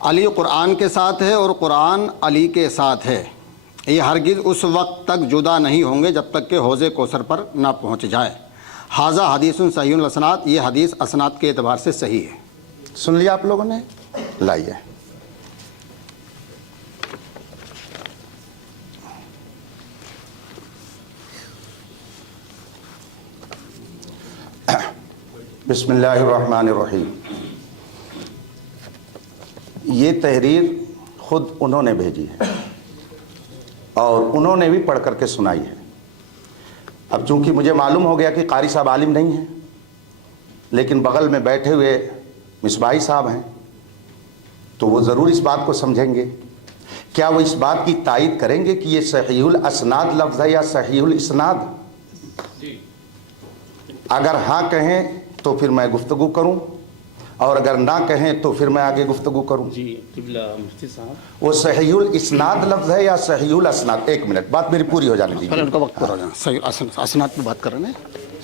علی قرآن کے ساتھ ہے اور قرآن علی کے ساتھ ہے، یہ ہرگز اس وقت تک جدا نہیں ہوں گے جب تک کہ حوض کوثر پر نہ پہنچ جائے۔ ھذا حدیث صحیح الاسناد، یہ حدیث اسناد کے اعتبار سے صحیح ہے۔ سن لیا آپ لوگوں نے؟ لائیے بسم اللہ الرحمن الرحیم۔ یہ تحریر خود انہوں نے بھیجی ہے اور انہوں نے بھی پڑھ کر کے سنائی ہے۔ اب چونکہ مجھے معلوم ہو گیا کہ قاری صاحب عالم نہیں ہیں، لیکن بغل میں بیٹھے ہوئے مصباحی صاحب ہیں تو وہ ضرور اس بات کو سمجھیں گے۔ کیا وہ اس بات کی تائید کریں گے کہ یہ صحیح الاسناد لفظ ہے یا صحیح الاسناد؟ اگر ہاں کہیں تو پھر میں گفتگو کروں، اور اگر نہ کہیں تو پھر میں آگے گفتگو کروں۔ جی قبلہ مفتی صاحب، وہ صحیح الاسناد لفظ ہے یا صحیح الاسناد؟ ایک منٹ، بات میری پوری ہو جانے دیجیے۔ ان کا وقت پورا ہو جانا۔ صحیح اسناد پہ بات کر رہے ہیں۔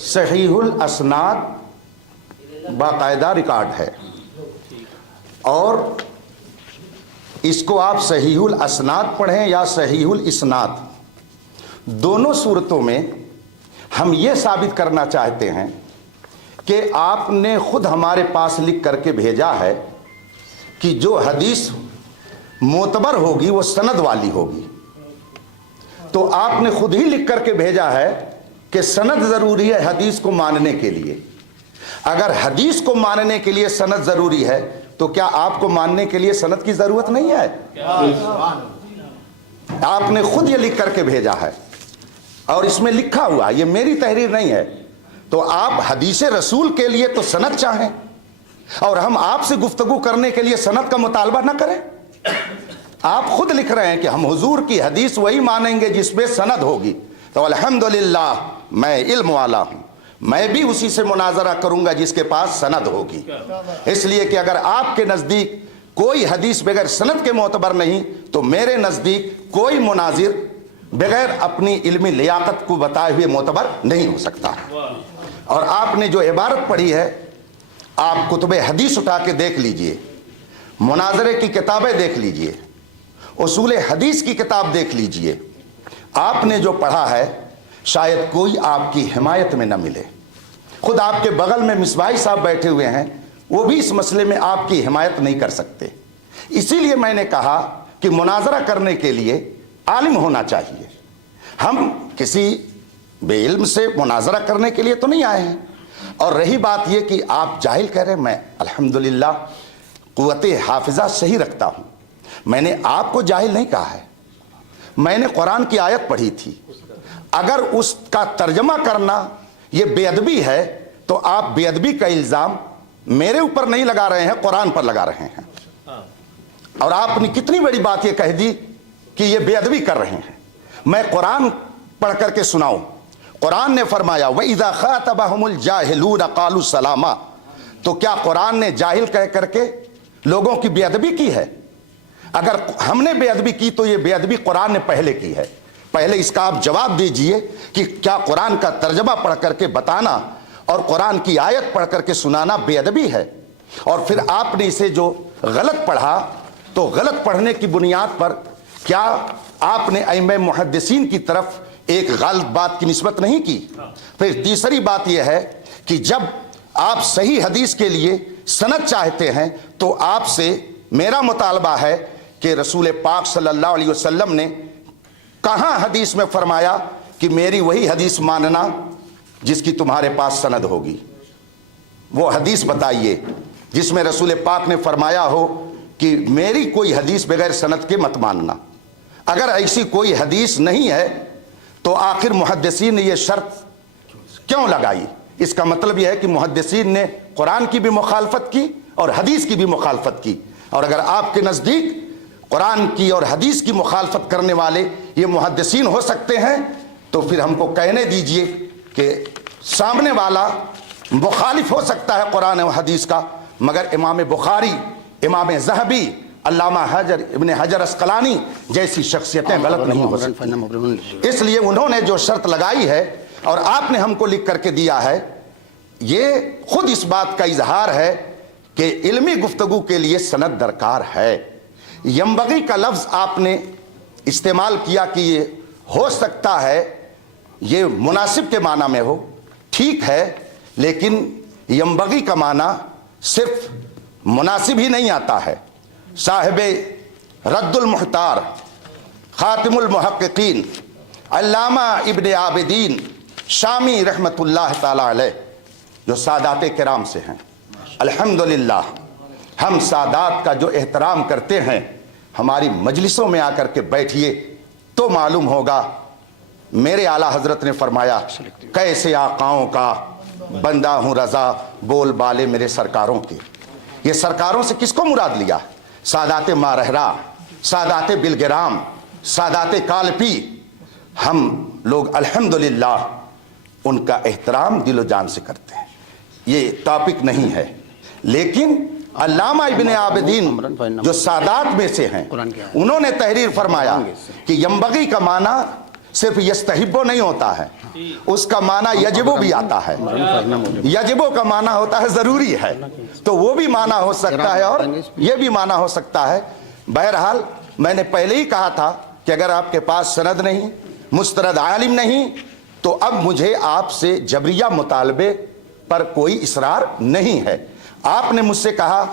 صحیح الاسناد باقاعدہ ریکارڈ ہے، اور اس کو آپ صحیح الاسناد پڑھیں یا صحیح الاسناد، دونوں صورتوں میں ہم یہ ثابت کرنا چاہتے ہیں کہ آپ نے خود ہمارے پاس لکھ کر کے بھیجا ہے کہ جو حدیث معتبر ہوگی وہ سند والی ہوگی، تو آپ نے خود ہی لکھ کر کے بھیجا ہے کہ سند ضروری ہے حدیث کو ماننے کے لیے۔ اگر حدیث کو ماننے کے لیے سند ضروری ہے تو کیا آپ کو ماننے کے لیے سند کی ضرورت نہیں ہے؟ آپ نے خود یہ لکھ کر کے بھیجا ہے، اور اس میں لکھا ہوا، یہ میری تحریر نہیں ہے، تو آپ حدیث رسول کے لیے تو سند چاہیں اور ہم آپ سے گفتگو کرنے کے لیے سند کا مطالبہ نہ کریں۔ آپ خود لکھ رہے ہیں کہ ہم حضور کی حدیث وہی مانیں گے جس میں سند ہوگی، تو الحمدللہ میں علم والا ہوں، میں بھی اسی سے مناظرہ کروں گا جس کے پاس سند ہوگی۔ اس لیے کہ اگر آپ کے نزدیک کوئی حدیث بغیر سند کے معتبر نہیں تو میرے نزدیک کوئی مناظر بغیر اپنی علمی لیاقت کو بتائے ہوئے معتبر نہیں ہو سکتا۔ اور آپ نے جو عبارت پڑھی ہے، آپ کتب حدیث اٹھا کے دیکھ لیجئے، مناظرے کی کتابیں دیکھ لیجئے، اصول حدیث کی کتاب دیکھ لیجئے، آپ نے جو پڑھا ہے شاید کوئی آپ کی حمایت میں نہ ملے۔ خود آپ کے بغل میں مصباحی صاحب بیٹھے ہوئے ہیں، وہ بھی اس مسئلے میں آپ کی حمایت نہیں کر سکتے۔ اسی لیے میں نے کہا کہ مناظرہ کرنے کے لیے عالم ہونا چاہیے۔ ہم کسی بے علم سے مناظرہ کرنے کے لیے تو نہیں آئے ہیں۔ اور رہی بات یہ کہ آپ جاہل کہہ رہے ہیں، میں الحمدللہ قوت حافظہ صحیح رکھتا ہوں، میں نے آپ کو جاہل نہیں کہا ہے۔ میں نے قرآن کی آیت پڑھی تھی، اگر اس کا ترجمہ کرنا یہ بے ادبی ہے تو آپ بے ادبی کا الزام میرے اوپر نہیں لگا رہے ہیں، قرآن پر لگا رہے ہیں۔ اور آپ نے کتنی بڑی بات یہ کہہ دی کہ یہ بے ادبی کر رہے ہیں۔ میں قرآن پڑھ کر کے سناؤں، قرآن نے فرمایا وَإِذَا خَاطَبَهُمُ الْجَاهِلُونَ قَالُوا سَلَامًا، تو کیا قرآن نے جاہل کہہ کر کے لوگوں کی بے ادبی کی ہے؟ اگر ہم نے بے ادبی کی تو یہ بے ادبی قرآن نے پہلے کی ہے۔ پہلے اس کا آپ جواب دیجئے کہ کیا قرآن کا ترجمہ پڑھ کر کے بتانا اور قرآن کی آیت پڑھ کر کے سنانا بے ادبی ہے؟ اور پھر آپ نے اسے جو غلط پڑھا تو غلط پڑھنے کی بنیاد پر کیا آپ نے ائمہ محدثین کی طرف ایک غلط بات کی نسبت نہیں کی؟ پھر تیسری بات یہ ہے کہ جب آپ صحیح حدیث کے لیے سند چاہتے ہیں تو آپ سے میرا مطالبہ ہے کہ رسول پاک صلی اللہ علیہ وسلم نے کہاں حدیث میں فرمایا کہ میری وہی حدیث ماننا جس کی تمہارے پاس سند ہوگی؟ وہ حدیث بتائیے جس میں رسول پاک نے فرمایا ہو کہ میری کوئی حدیث بغیر سند کے مت ماننا۔ اگر ایسی کوئی حدیث نہیں ہے تو آخر محدثین نے یہ شرط کیوں لگائی؟ اس کا مطلب یہ ہے کہ محدثین نے قرآن کی بھی مخالفت کی اور حدیث کی بھی مخالفت کی۔ اور اگر آپ کے نزدیک قرآن کی اور حدیث کی مخالفت کرنے والے یہ محدثین ہو سکتے ہیں تو پھر ہم کو کہنے دیجئے کہ سامنے والا مخالف ہو سکتا ہے قرآن و حدیث کا، مگر امام بخاری، امام ذہبی، علامہ ابن حجر اسقلانی جیسی شخصیتیں غلط نہیں ہو سکتی۔ اس لیے انہوں نے جو شرط لگائی ہے اور آپ نے ہم کو لکھ کر کے دیا ہے، یہ خود اس بات کا اظہار ہے کہ علمی گفتگو کے لیے سند درکار ہے. ینبغی کا لفظ آپ نے استعمال کیا کہ یہ ہو سکتا ہے یہ مناسب کے معنی میں ہو, ٹھیک ہے, لیکن ینبغی کا معنی صرف مناسب ہی نہیں آتا ہے. صاحب رد المحتار خاتم المحققین علامہ ابن عابدین شامی رحمت اللہ تعالی علیہ جو سادات کرام سے ہیں, الحمدللہ ہم سادات کا جو احترام کرتے ہیں, ہماری مجلسوں میں آ کر کے بیٹھیے تو معلوم ہوگا. میرے اعلیٰ حضرت نے فرمایا کیسے آقاؤں کا بندہ ہوں رضا بول بالے میرے سرکاروں کے. یہ سرکاروں سے کس کو مراد لیا؟ سادات مارہرا, سادات بلگرام, سادات کالپی. ہم لوگ الحمدللہ ان کا احترام دل و جان سے کرتے ہیں. یہ ٹاپک نہیں ہے, لیکن علامہ ابن عابدین جو سادات میں سے ہیں انہوں نے تحریر فرمایا کہ ینبغی کا معنی صرف یستحبو نہیں ہوتا ہے, اس کا معنی یجبو بھی آتا ہے. یجبو کا معنی ہوتا ہے ضروری ہے, تو وہ بھی معنی ہو سکتا ہے اور یہ بھی معنی ہو سکتا ہے. بہرحال میں نے پہلے ہی کہا تھا کہ اگر آپ کے پاس سند نہیں, مستند عالم نہیں, تو اب مجھے آپ سے جبریہ مطالبے پر کوئی اصرار نہیں ہے. آپ نے مجھ سے کہا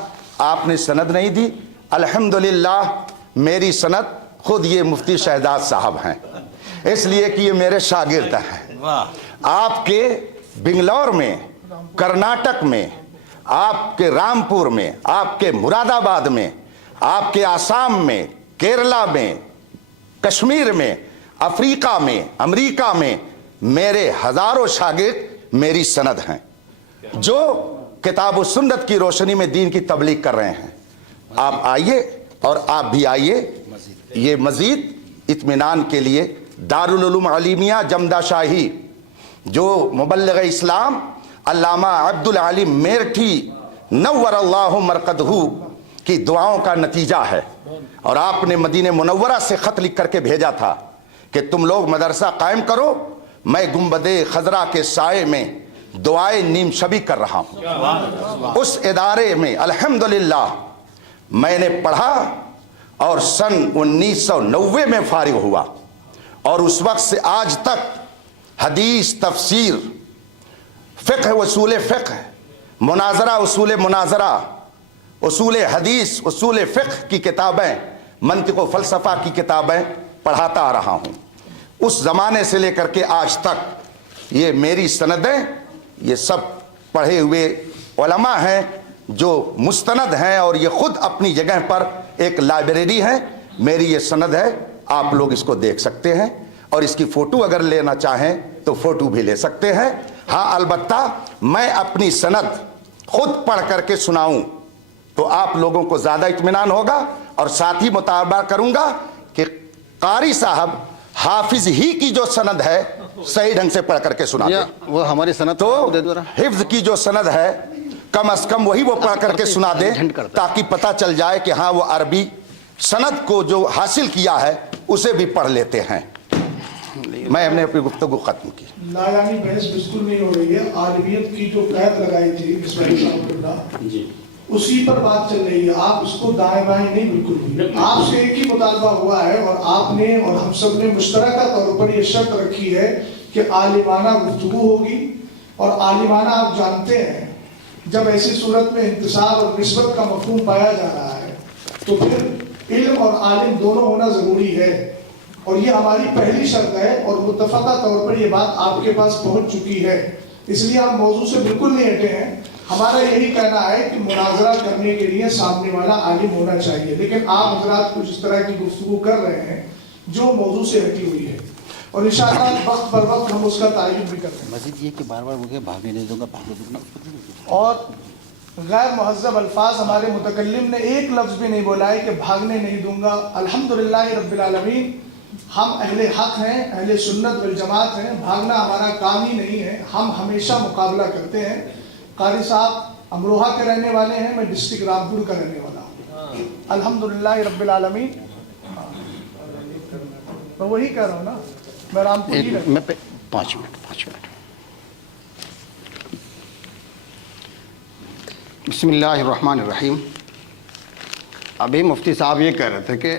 آپ نے سند نہیں دی, الحمدللہ میری سند خود یہ مفتی شہزاد صاحب ہیں, اس لیے کہ یہ میرے شاگرد ہیں. آپ کے بنگلور میں, کرناٹک میں, آپ کے رامپور میں, آپ کے مراد آباد میں, آپ کے آسام میں, کیرلا میں, کشمیر میں, افریقہ میں, امریکہ میں میرے ہزاروں شاگرد میری سند ہیں جو کتاب و سنت کی روشنی میں دین کی تبلیغ کر رہے ہیں. آپ آئیے اور آپ بھی آئیے. یہ مزید اطمینان کے لیے دارالعلوم علیمیہ جمدہ شاہی جو مبلغ اسلام علامہ عبدالعلیم میرٹھی نور اللہ مرقدہ کی دعاؤں کا نتیجہ ہے. اور آپ نے مدینہ منورہ سے خط لکھ کر کے بھیجا تھا کہ تم لوگ مدرسہ قائم کرو, میں گنبد خضرا کے سائے میں دعائیں نیم شبی کر رہا ہوں. اس ادارے میں الحمدللہ میں نے پڑھا اور سن 1990 میں فارغ ہوا, اور اس وقت سے آج تک حدیث, تفسیر, فقہ, اصول فقہ, مناظرہ, اصول مناظرہ, اصول حدیث, اصول فقہ کی کتابیں, منطق و فلسفہ کی کتابیں پڑھاتا آ رہا ہوں. اس زمانے سے لے کر کے آج تک یہ میری سندیں, یہ سب پڑھے ہوئے علماء ہیں جو مستند ہیں, اور یہ خود اپنی جگہ پر ایک لائبریری ہے. میری یہ سند ہے, آپ لوگ اس کو دیکھ سکتے ہیں, اور اس کی فوٹو اگر لینا چاہیں تو فوٹو بھی لے سکتے ہیں. ہاں البتہ میں اپنی سند خود پڑھ کر کے سناؤں تو آپ لوگوں کو زیادہ اطمینان ہوگا, اور ساتھ ہی مطالبہ کروں گا کہ قاری صاحب حافظ ہی کی جو سند ہے صحیح ڈھنگ سے پڑھ کر کے سنا دیں. وہ ہماری سند تو حفظ کی جو سند ہے کم از کم وہی وہ پڑھ کر کے سنا دیں, تاکہ پتہ چل جائے کہ ہاں وہ عربی سند کو جو حاصل کیا ہے اسے بھی پڑھ لیتے ہیں. میں نے اپنی گفتگو ختم کی. لایانی بحث بالکل نہیں ہو رہی ہے. عالمیت کی جو قید لگائی تھی اسماعیل صاحب نے اسی پر بات چل رہی ہے. آپ اس کو دائیں بائیں نہیں, بالکل بھی. آپ سے ایک ہی مطالبہ ہوا ہے, اور آپ نے اور ہم سب نے مشترکہ طور پر یہ شرط رکھی ہے کہ عالمانہ گفتگو ہوگی. اور عالمانہ آپ جانتے ہیں جب ایسی صورت میں انتصاب اور نسبت کا مفہوم پایا جا رہا ہے تو پھر علم اور عالم دونوں ہونا ضروری ہے, اور یہ ہماری پہلی شرط ہے, اور متفقہ طور پر یہ بات آپ کے پاس پہنچ چکی ہے. اس لیے ہم موضوع سے بالکل نہیں ہٹے ہیں. ہمارا یہی کہنا ہے کہ مناظرہ کرنے کے لیے سامنے والا عالم ہونا چاہیے, لیکن آپ حضرات کچھ اس طرح کی گفتگو کر رہے ہیں جو موضوع سے ہٹی ہوئی ہے, اور انشاءاللہ وقت پر وقت ہم اس کا تعین بھی کرتے ہیں. مزید یہ کہ بار بار مجھے بھاگنے نہیں دوں گا, بھاگنے. اور غیر مہذب الفاظ ہمارے متکلم نے ایک لفظ بھی نہیں بولا ہے کہ بھاگنے نہیں دوں گا. الحمدللہ رب العالمین, ہم اہل حق ہیں, اہل سنت والجماعت ہیں, بھاگنا ہمارا کام ہی نہیں ہے. ہم ہمیشہ مقابلہ کرتے ہیں. قاری صاحب امروہہ کے رہنے والے ہیں, میں ڈسٹرکٹ رامپور کا رہنے والا ہوں. الحمدللہ رب العالمین. میں وہی کہہ رہا ہوں نا, میں رامپور ہی رہتا ہوں. میں 5 منٹ بسم اللہ الرحمن الرحیم. ابھی مفتی صاحب یہ کہہ رہے تھے کہ